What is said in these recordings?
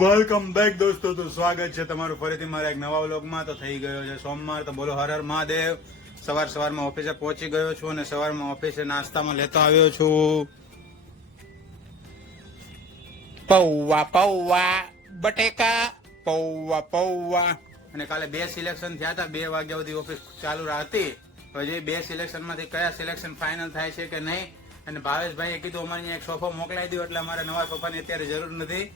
Welcome back દોસ્તો. તો સ્વાગત છે તમારું ફરીથી મારા એક નવા વ્લોગમાં. તો થઈ ગયો છે સોમવાર, તો બોલો હર હર મહાદેવ. સવારમાં ઓફિસે પહોંચી ગયો છું અને સવારમાં ઓફિસે નાસ્તામાં લેતો આવ્યો છું પૌવા પૌવા બટેકા પૌવા. અને કાલે 2 સિલેક્શન થયા હતા. 2 વાગ્યા સુધી ઓફિસ ચાલુ હતી. હજી 2 સિલેક્શનમાંથી કયા સિલેક્શન ફાઇનલ થાય છે કે નહીં. અને ભાવેશભાઈએ કીધું અમારે અહીંયા એક સોફો મોકલાવી દો, એટલે અમારે નવા સોફાની અત્યારે જરૂર નથી.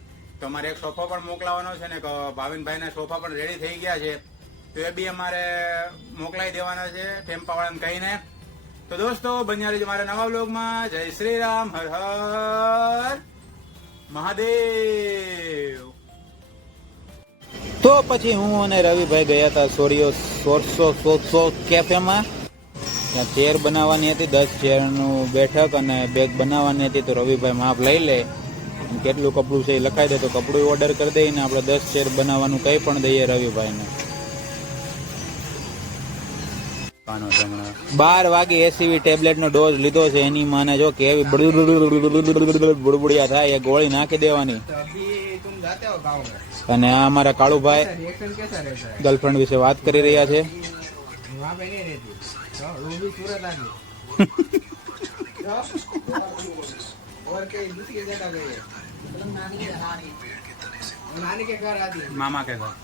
તો અમારે એક સોફા પણ મોકલાવાનો છે ને ભાવિનભાઈના સોફા પણ રેડી થઈ ગયા છે, તો એ બી અમારે મોકલાવી દેવાના છે ટેમ્પાવાળાને કહીને. તો દોસ્તો બન્યા રહેજો મારા નવા વ્લોગમાં. જય શ્રી રામ, હર હર મહાદેવ. તો પછી હું અને રવિભાઈ ગયા હતા સોરસો કેફેમાં. ત્યાં ચેર બનાવવાની હતી, 10 ચેરનું બેઠક અને બેગ બનાવવાની હતી. તો રવિભાઈ માપ લઈ લે, કેટલું કપડું છે એ લખાઈ દે તો કપડું ઓર્ડર કરી દઈને આપણે 10 ચેર બનાવવાનું કઈ પણ દઈએ રવિભાઈને. 12 વાગે એસીવી ટેબ્લેટ નો ડોઝ લીધો છે. એની માને જો કેવી બુડબુડિયા થાય, એ ગોળી નાખી દેવાની. અને આ અમારા કાળુભાઈ ગર્લફ્રેન્ડ વિશે વાત કરી રહ્યા છે. મામા કે ઘર.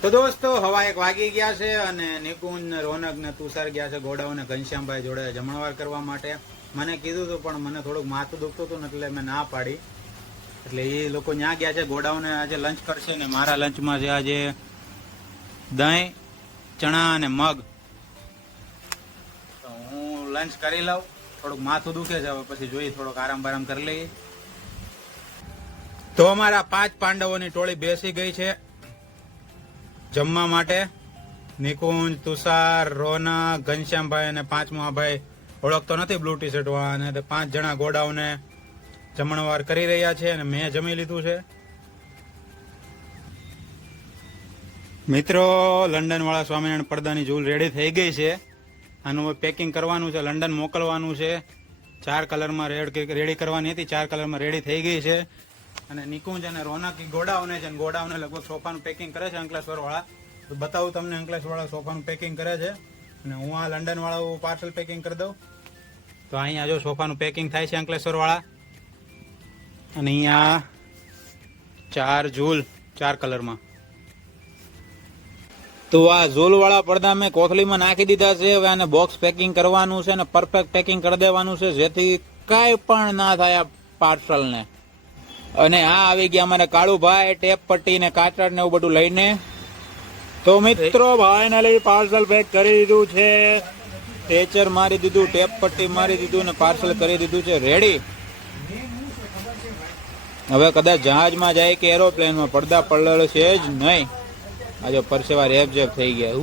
તો દોસ્તો હવા 1 વાગી ગયા છે અને નિકુંજ ને રોનક ને તુષાર ગયા છે ગોડાઉન ને ઘનશ્યામભાઈ જોડે જમણવાર કરવા માટે. મને કીધું હતું પણ મને થોડુંક માથું દુખતું હતું ને એટલે મેં ના પાડી. એટલે એ લોકો ત્યાં ગયા છે ગોડાઉન. આજે લંચ કરશે ને મારા લંચમાં છે આજે દહીં, ચણા અને મગ. તો હું લંચ કરી લઉં. થોડુંક માથું દુખે છે, હવે પછી જોઈએ થોડોક આરામ બારામ કરી લઈએ. તો અમારા 5 પાંડવોની ટોળી બેસી ગઈ છે જમવા માટે. નિકુંજ, તુષાર, રોનક, ઘનશ્યામભાઈ અને 5મા ભાઈ ઓળખતો નથી બ્લુ ટી શર્ટ વાળા. અને 5 જણા ગોડાઉને જમણવાર કરી રહ્યા છે અને મેં જમી લીધું છે. મિત્રો લંડન વાળા સ્વામિનારાયણ પડદાની ઝૂલ રેડી થઈ ગઈ છે. આનું પેકિંગ કરવાનું છે, લંડન મોકલવાનું છે. 4 કલરમાં રેડી કરવાની હતી, 4 કલરમાં રેડી થઈ ગઈ છે. અને નિકુંજ અને રોનક ગોડાઉને છે. ગોડાઉને લગભગ સોફાનું પેકિંગ કરે છે અંકલેશ્વર વાળા. તો બતાવું તમને, અંકલેશ્વર વાળા સોફાનું પેકિંગ કરે છે અને હું આ લંડન વાળા પાર્સલ પેકિંગ કરી દઉં. તો અહીંયા જો સોફાનું પેકિંગ થાય છે અંકલેશ્વર વાળા. અને અહીંયા 4 ઝૂલ 4 કલરમાં. તો આ ઝૂલ વાળા પડદા મેં કોથળીમાં નાખી દીધા છે. હવે આને બોક્સ પેકિંગ કરવાનું છે અને પરફેક્ટ પેકિંગ કરી દેવાનું છે, જેથી કઈ પણ ના થાય આ પાર્સલ ને. અને આ આવી ગયા અમારે કાળુભાઈ ટેપ પટ્ટી ને કાચડ ને એવું બધું લઈને. તો મિત્રો ફાઇનલી પાર્સલ પેક કરી દીધું છે. ટેચર મારી દીધું, ટેપ પટ્ટી મારી દીધું ને પાર્સલ કરી દીધું છે રેડી. હવે કદાચ જહાજમાં જાય કે એરોપ્લેનમાં પડદા પડેલ છે જ નહીં. આજે પરસેવા રેપઝેપ થઈ ગયા.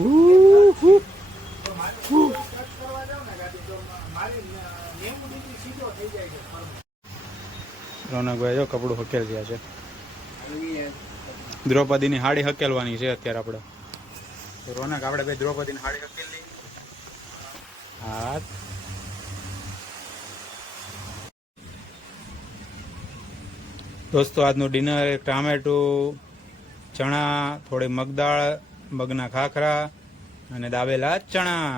રોનકભાઈ જો કપડું હકેલ ગયા છે. દ્રૌપદીની હાડી હકેલવાની છે અત્યારે આપણે. રોનક આપણે બે દ્રૌપદીની હાડી હકેલી. હા દોસ્તો આજનું ડિનર ટામેટું, ચણા, થોડી મગદાળ, મગના ખાખરા અને દાવેલા ચણા.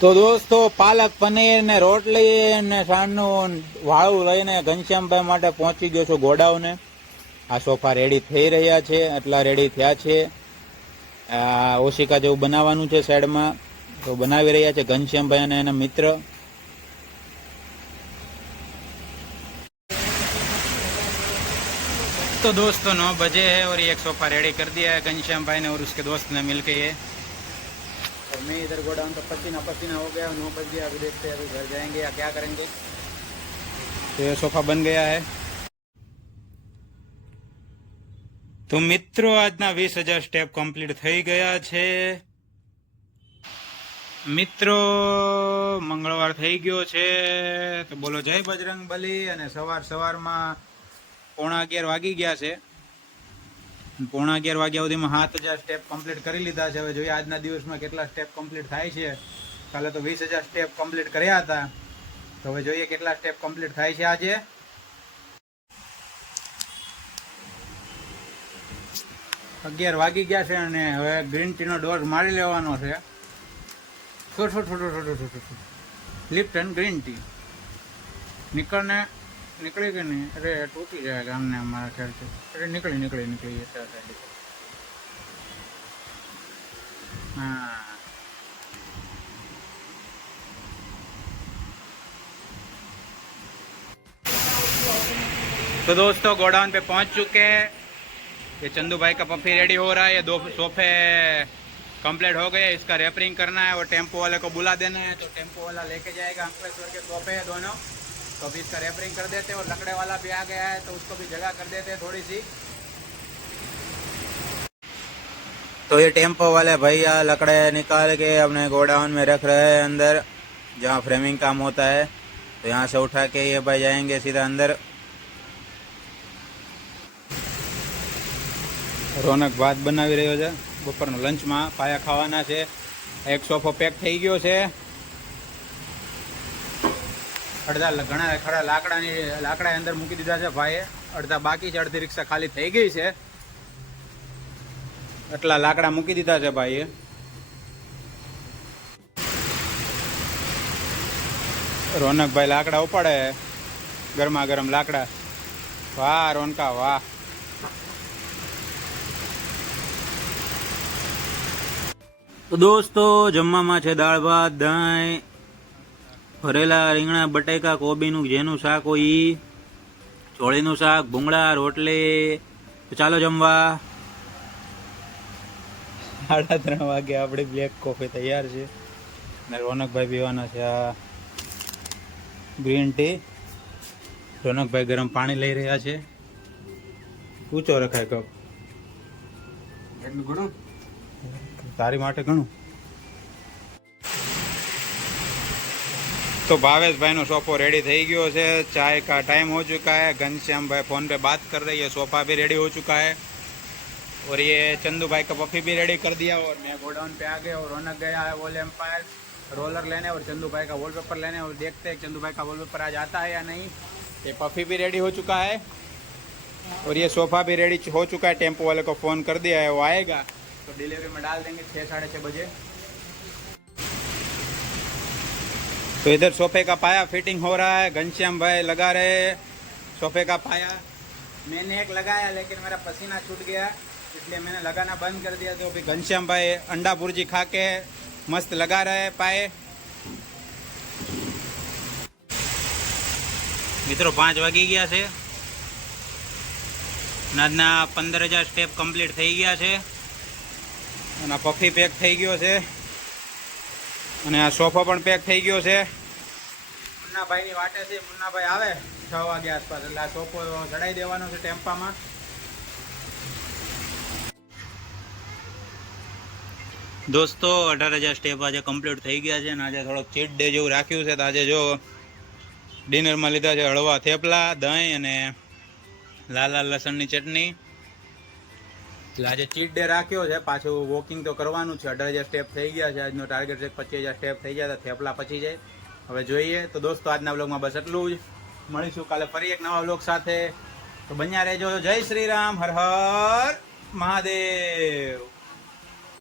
તો દોસ્તો પાલક પનીર ને રોટલી ને સાંજનું વાળું લઈને ઘનશ્યામભાઈ માટે પહોંચી ગયો છું ગોડાઉને. આ સોફા રેડી થઈ રહ્યા છે, એટલા રેડી થયા છે. આ ઓશિકા જેવું બનાવવાનું છે સાઈડમાં, તો બનાવી રહ્યા છે ઘનશ્યામભાઈ અને એના મિત્ર. तो दोस्तों 9 बजे है और ये एक सोफा रेडी कर दिया है घनश्याम भाई ने और उसके दोस्त ने मिलके ये. और मैं इधर गोडाउन तो पसीना पसीना हो गया. 9 बज गया. अभी देखते हैं अभी घर जाएंगे या क्या करेंगे. तो ये सोफा बन गया है. तो मित्रों આજના 20,000 સ્ટેપ કમ્પ્લીટ થઈ ગયા છે. મિત્રો મંગળવાર થઈ ગયો છે, તો બોલો જય બજરંગ બલી. અને સવારમાં 11:15 વાગી ગયા છે. 11:15 વાગ્યા સુધીમાં 7,000 સ્ટેપ કમ્પ્લીટ કરી લીધા છે. હવે જોઈએ આજના દિવસમાં કેટલા સ્ટેપ કમ્પ્લીટ થાય છે. કાલે તો 20,000 સ્ટેપ કમ્પ્લીટ કર્યા હતા. તો હવે જોઈએ કેટલા સ્ટેપ કમ્પ્લીટ થાય છે આજે. 11 વાગી ગયા છે અને હવે ગ્રીન ટીનો ડોઝ મારી લેવાનો છે. લિપ્ટન ગ્રીન ટી નીકળી કે નહીં? અરે તૂટી જાય ગામને અમારા ખ્યાલથી. અરે નીકળી. हाँ तो दोस्तों गोडाउन पे पहुंच चुके हैं. ये चंदू भाई का पफी रेडी हो रहा है. ये 2 सोफे कंप्लीट हो गए. इसका रेपरिंग करना है और टेम्पो वाले को बुला देना है. तो टेम्पो वाला लेके जाएगा. अंकलेश्वर के सोफे है दोनों. तो अभी इसका रेपरिंग कर देते हैं. और लकड़े वाला भी आ गया है तो उसको भी जगह कर देते हैं थोड़ी सी. तो ये टेम्पो वाले भैया लकड़े निकाल के अपने गोडाउन में रख रहे हैं अंदर, जहाँ फ्रेमिंग काम होता है. तो यहाँ से उठा के ये भाई जाएंगे सीधा अंदर. રોનક ભાત બનાવી રહ્યો છે. બપોરનો લંચમાં પાયા ખાવાના છે. એક સોફો પેક થઈ ગયો છે. અડધા ઘણા ખરા લાકડા અંદર મૂકી દીધા છે ભાઈએ. અડધા બાકી છે. અડધી રિક્ષા ખાલી થઈ ગઈ છે. એટલા લાકડા મૂકી દીધા છે ભાઈએ. રોનકભાઈ લાકડા ઉપાડે. ગરમા ગરમ લાકડા. વાહ રોનકા વાહ. તો દોસ્તો જમવામાં છે દાળ ભાત, દહીં, ભરેલા રીંગણા, બટેકા, કોબીનું જેનું શાક હોય ઈ, ચોળીનું શાક, ભૂંગળા, રોટલી. તો ચાલો જમવા. 3:30 વાગે આપણી બ્લેક કોફી તૈયાર છે. અને રોનકભાઈ પીવાના છે આ ગ્રીન ટી. રોનકભાઈ ગરમ પાણી લઈ રહ્યા છે. ઊંચો રખાય કપ. એટલું ઘણું તારી માટે ઘણું. तो भावेश भाई नो सोफो रेडी થઈ ગયો છે. चाय का टाइम हो चुका है. घनश्याम भाई फोन पे बात कर रहे हैं. सोफा भी रेडी हो चुका है. और ये चंदू भाई का पफी भी रेडी कर दिया. और मैं गोडाउन पे आ गया. और रौनक गया है वॉल एम्पायर रोलर लेने और चंदू भाई का वॉलपेपर लेने. और देखते हैं चंदू भाई का वॉलपेपर आज आता है या नहीं. ये पफी भी रेडी हो चुका है. और ये सोफा भी रेडी हो चुका है. टेम्पो वाले को फ़ोन कर दिया है, वो आएगा तो डिलीवरी में डाल देंगे 6-6:30 बजे. तो इधर सोफे का पाया फिटिंग हो रहा है. घनश्याम भाई लगा रहे सोफे का पाया. मैंने एक लगाया लेकिन मेरा पसीना छूट गया इसलिए मैंने लगाना बंद कर दिया. तो अभी घनश्याम भाई अंडा भुर्जी खा के मस्त लगा रहे पाए. मित्रों 5 वागी गया છે. આજના 15,000 સ્ટેપ કમ્પ્લીટ થઈ ગયા છે. અને આ પફી પેક થઈ ગયો છે. અને આ સોફો પણ પેક થઈ ગયો છે. મુન્નાભાઈની વાટે છે. મુન્નાભાઈ આવે 6 વાગે આસપાસ એટલે આ સોફો ચડાવી દેવાનો છે ટેમ્પામાં. દોસ્તો 18,000 સ્ટેપ આજે કમ્પ્લીટ થઈ ગયા છે. અને આજે થોડોક ચીટ ડે જેવું રાખ્યું છે. તો આજે જો ડિનરમાં લીધા છે હળવા થેપલા, દહીં અને લાલ લસણની ચટણી. એટલે આજે ચીટ ડે રાખ્યો છે. પાછું વોકિંગ તો કરવાનું છે. 18,000 સ્ટેપ થઈ ગયા છે. આજનો ટાર્ગેટ છે 25,000 સ્ટેપ થઈ જાય તો થેપલા પચી જાય. હવે જોઈએ. તો દોસ્તો આજના વ્લોગમાં બસ એટલું જ. મળીશું કાલે ફરી એક નવા વ્લોગ સાથે. તો બન્યા રહેજો. જય શ્રી રામ. હર હર મહાદેવ.